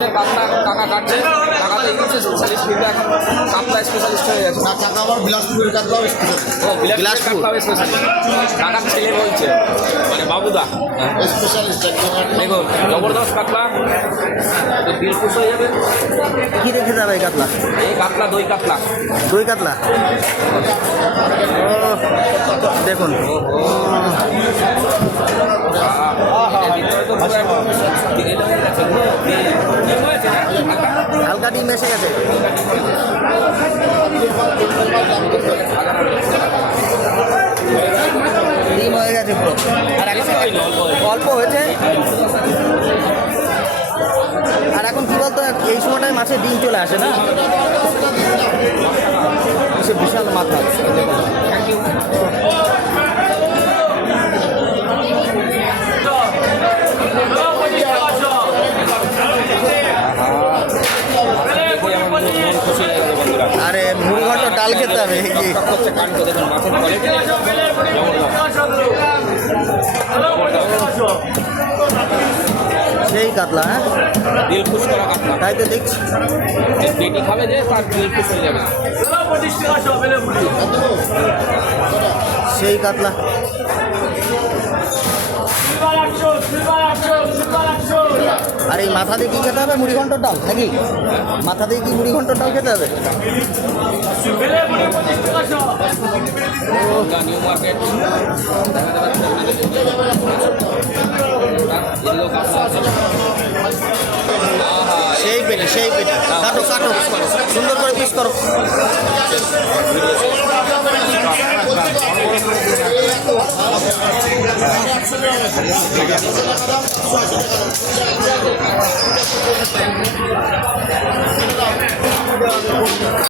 কাকা কাকা কাটছে কাকা তো ইংলিশে স্পেশালিস্ট কিন্তু এখন কাতলা স্পেশালিস্ট হয়ে গেছে না কাকা আবার বিলাসপুরের কাতলাও স্পেশালিস্ট। ও বিলাসপুর কাতলাও স্পেশালিস্ট কাকার ছেলে বলছে মানে বাবুদা স্পেশালিস্ট একদম। দেখুন জবরদস্ত কাতলা তো দিল খুশ হয়ে যাবে। কি রেখে যাবে এই কাতলা? এই কাতলা দই কাতলা দই কাতলা। ও দেখুন, হালকা ডিম এসে গেছে। ডিম হয়ে গেছে পুরো, আর এখন অল্প হয়েছে। আর এখন কি বলতো, এই সময়টায় মাছের ডিম চলে আসে না, সে বিশাল মাথা। দেখুন আরে মুড়ি ঘন্ট ডাল খেতে হবে কি? হচ্ছে কাণ্ড দেখুন মাছের কোয়ালিটি সেই কাতলা, হ্যাঁ দিল খুশ করা কাতলা। তাই তো দেখছি। পেটি খাবে যে তার দিল খুশ হয়ে যাবে। সেই কাতলা। আর এই মাথা দিয়ে কি খেতে হবে? মুড়ি ঘন্টর ডাল নাকি? মাথা দিয়ে কি মুড়ি ঘন্টর ডাল খেতে হবে? নিউ মার্কেট সেই পেটে, সেই পেটে। কাটো কাটো, সুন্দর করে পিস করো।